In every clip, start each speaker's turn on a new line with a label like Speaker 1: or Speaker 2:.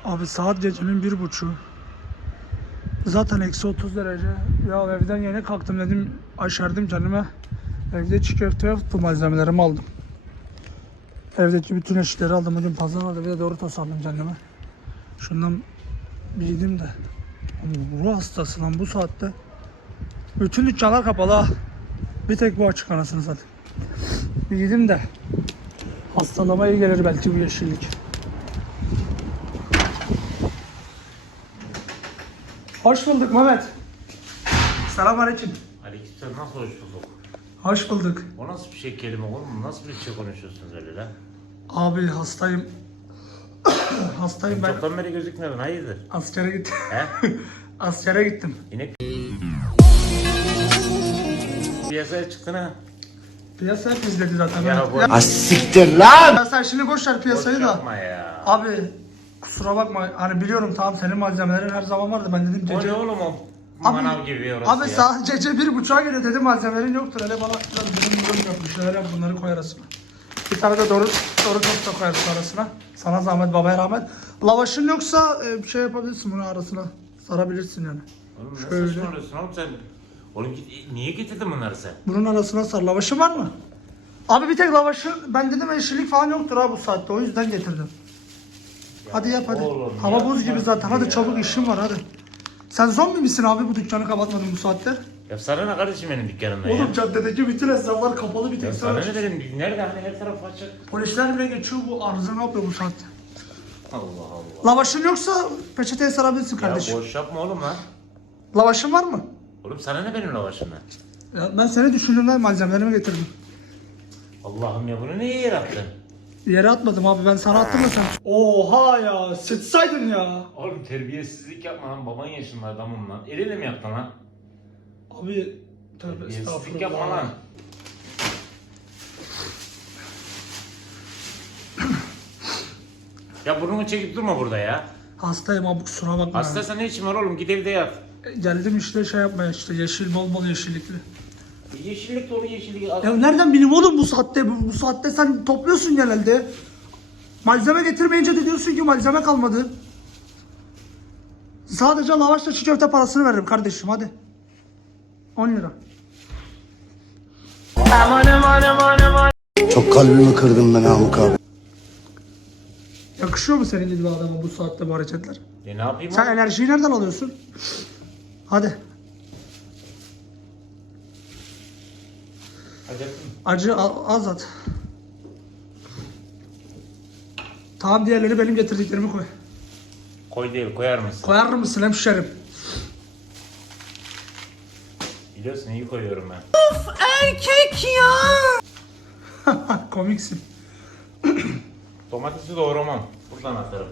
Speaker 1: Abi saat gecenin 1.30. Zaten eksi 30 derece. Ya evden yeni kalktım dedim, aşerdim kendime. Evde çiğ köfte yoktu, malzemelerimi aldım. Evdeki bütün eşitleri aldım. Bugün pazar vardı, bir de Doritos aldım kendime. Şundan bir yedim de. Ama ruh hastası lan bu saatte. Bütün dükkanlar kapalı ha. Bir tek bu açık anasını satayım. Bir yedim de. Hastalama iyi gelir belki bu yeşillik. Hoş bulduk Mehmet. Selamünaleyküm.
Speaker 2: Aleykümselam, nasıl hoş bulduk?
Speaker 1: Hoş bulduk.
Speaker 2: O nasıl bir şey kelime oğlum? Nasıl bir şey konuşuyorsunuz öyle lan?
Speaker 1: Abi hastayım. Hastayım ben.
Speaker 2: Çoktan beri gözükmüyordun, hayırdır?
Speaker 1: Askere gittim.
Speaker 2: He?
Speaker 1: Askere gittim.
Speaker 2: Yine piyasaya çıktın ha?
Speaker 1: Piyasa hep izledi zaten.
Speaker 2: Ya
Speaker 1: Evet.
Speaker 2: bu
Speaker 3: Siktir lan!
Speaker 1: Ya sen şimdi boş ver piyasayı
Speaker 2: boş
Speaker 1: da.
Speaker 2: yapma ya.
Speaker 1: Abi kusura bakma. Hani biliyorum tamam senin malzemelerin her zaman vardı. Ben dedim
Speaker 2: O
Speaker 1: gece.
Speaker 2: ne oğlum o?
Speaker 1: Abi-
Speaker 2: Manav gibi orası
Speaker 1: Abi
Speaker 2: ya.
Speaker 1: saat gece 1.30'a göre dedim malzemelerin yoktur. Hele bana biraz durum yapmış. Şeyler yap, bunları koy arasına. Bir tane de doğru çok da koyarsın arasına. Sana zahmet, babaya rahmet. Lavaşın yoksa bir şey yapabilirsin bunu arasına. Sarabilirsin yani.
Speaker 2: Oğlum ne
Speaker 1: Şöyle.
Speaker 2: saçmalıyorsun oğlum sen? Oğlum niye getirdin bunları sen?
Speaker 1: Bunun arasına sar. Lavaşın var mı? Abi bir tek lavaşı, ben dedim yeşillik falan yoktur ha bu saatte, o yüzden getirdim. Hadi yap hadi.
Speaker 2: oğlum,
Speaker 1: Hava buz gibi
Speaker 2: yapma
Speaker 1: zaten. Hadi
Speaker 2: ya.
Speaker 1: çabuk, işim var hadi. Sen zombi misin abi, bu dükkanı kapatmadın bu saatte?
Speaker 2: Ya sana ne kardeşim benim dükkanımda ya?
Speaker 1: Oğlum caddedeki bütün esnaflar kapalı, bir
Speaker 2: Ya
Speaker 1: tek
Speaker 2: sana
Speaker 1: sen.
Speaker 2: ne dedim? Nerede hani her taraf açık?
Speaker 1: Polisler bile geçiyor, bu arıza ne yapıyor bu saatte?
Speaker 2: Allah Allah.
Speaker 1: Lavaşın yoksa peçeteye sarabilirsin kardeşim.
Speaker 2: Ya boş yapma oğlum lan.
Speaker 1: Lavaşın var mı?
Speaker 2: Oğlum sana ne benim lavaşımdan?
Speaker 1: Ya ben seni düşündüğümden malzemelerimi getirdim.
Speaker 2: Allah'ım ya bunu niye yarattın?
Speaker 1: Yere atmadım abi, ben sana attım da sen. Oha ya, sıçsaydın ya.
Speaker 2: Oğlum terbiyesizlik yapma lan, baban yaşında adamım lan. Eliyle mi yaptın lan?
Speaker 1: Abi tövbe
Speaker 2: Terbiyesizlik yapma
Speaker 1: estağfurullah.
Speaker 2: lan. Ya burnunu çekip durma burada ya.
Speaker 1: Hastayım abi, kusura bakma.
Speaker 2: Hastaysan ne için var oğlum, git evde yat.
Speaker 1: Geldim işte şey yapmaya, işte yeşil, bol bol yeşillikli.
Speaker 2: Yeşillik dolu yeşillik.
Speaker 1: Ya nereden bileyim oğlum bu saatte, bu saatte sen topluyorsun genelde. Malzeme getirmeyince de diyorsun ki malzeme kalmadı. Sadece lavaşla çiğ köfte parasını veririm kardeşim, hadi. 10 lira.
Speaker 3: Çok kalbimi kırdın ben Namık abi.
Speaker 1: Yakışıyor mu senin gibi adama bu saatte bu hareketler?
Speaker 2: Ne yapayım
Speaker 1: Sen
Speaker 2: oğlum?
Speaker 1: enerjiyi nereden alıyorsun? Hadi.
Speaker 2: Hadi.
Speaker 1: Acı az at. Tamam, diğerleri benim getirdiklerimi koy.
Speaker 2: Koy değil, koyar mısın?
Speaker 1: Koyar mısın hemşerim?
Speaker 2: Biliyorsun iyi koyuyorum ben.
Speaker 1: Erkek ya. Komiksin.
Speaker 2: Domatesi doğramam. Buradan atarım.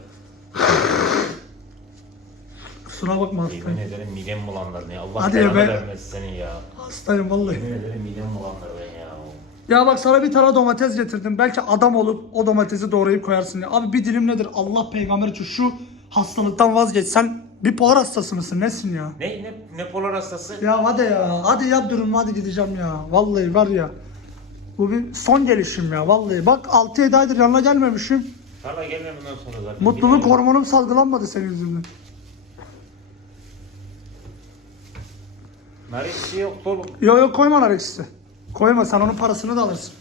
Speaker 1: Kusura bakma,
Speaker 2: Yemin
Speaker 1: hastayım.
Speaker 2: ederim midem bulandırdı ya. Allah
Speaker 1: Hadi
Speaker 2: belanı
Speaker 1: be.
Speaker 2: vermesin senin ya.
Speaker 1: Hastayım vallahi.
Speaker 2: Yemin ederim midem bulandırdı ben ya.
Speaker 1: Ya bak, sana bir tane domates getirdim. Belki adam olup o domatesi doğrayıp koyarsın ya. Abi bir dilim nedir? Allah peygamber için şu hastalıktan vazgeç. Sen bipolar hastası mısın? Nesin ya?
Speaker 2: Ne polar hastası?
Speaker 1: Ya hadi ya. Hadi yap durumu, hadi gideceğim ya. Vallahi var ya. Bu bir son gelişim ya vallahi. Bak 6-7 aydır yanına gelmemişim.
Speaker 2: Valla gelme bundan sonra zaten.
Speaker 1: Mutluluk
Speaker 2: Gidelim.
Speaker 1: hormonum salgılanmadı senin yüzünden.
Speaker 2: Nar ekşisi yok oğlum.
Speaker 1: Yok koyma nar ekşisi. Koyma, sen onun parasını da alırsın.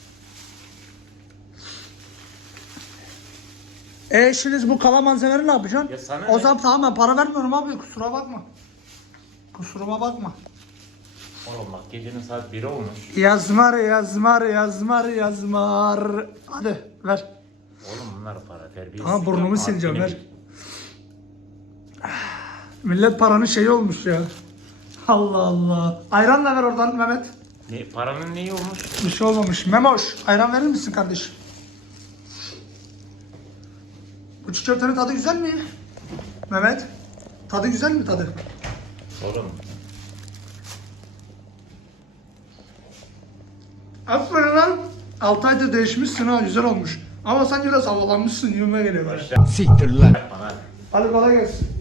Speaker 1: Şimdi bu kalan malzemeleri ne yapacaksın?
Speaker 2: Ya sana
Speaker 1: O
Speaker 2: ne?
Speaker 1: zaman tamam, ben para vermiyorum abi, kusura bakma. Kusuruma bakma.
Speaker 2: Oğlum bak gecenin saat 1 olmuş.
Speaker 1: Yazmar. Hadi ver.
Speaker 2: Oğlum bunlar para terbiyesizlik.
Speaker 1: Tamam, burnumu
Speaker 2: yapma,
Speaker 1: sileceğim,
Speaker 2: haddini
Speaker 1: ver.
Speaker 2: bil.
Speaker 1: Millet paranın şeyi olmuş ya. Allah Allah. Ayran da ver oradan Mehmet.
Speaker 2: Ne, paranın neyi olmuş?
Speaker 1: Bir şey olmamış. Memoş, ayran verir misin kardeşim? Bu çiğ köftenin tadı güzel mi? Mehmet, tadı güzel mi tadı?
Speaker 2: Oğlum.
Speaker 1: Aferin lan. 6 aydır değişmişsin ha, güzel olmuş. Ama sen biraz havalanmışsın, yürüme geliyor böyle.
Speaker 2: Başla.
Speaker 3: Siktir lan.
Speaker 2: Bana.
Speaker 1: Hadi kolay gelsin.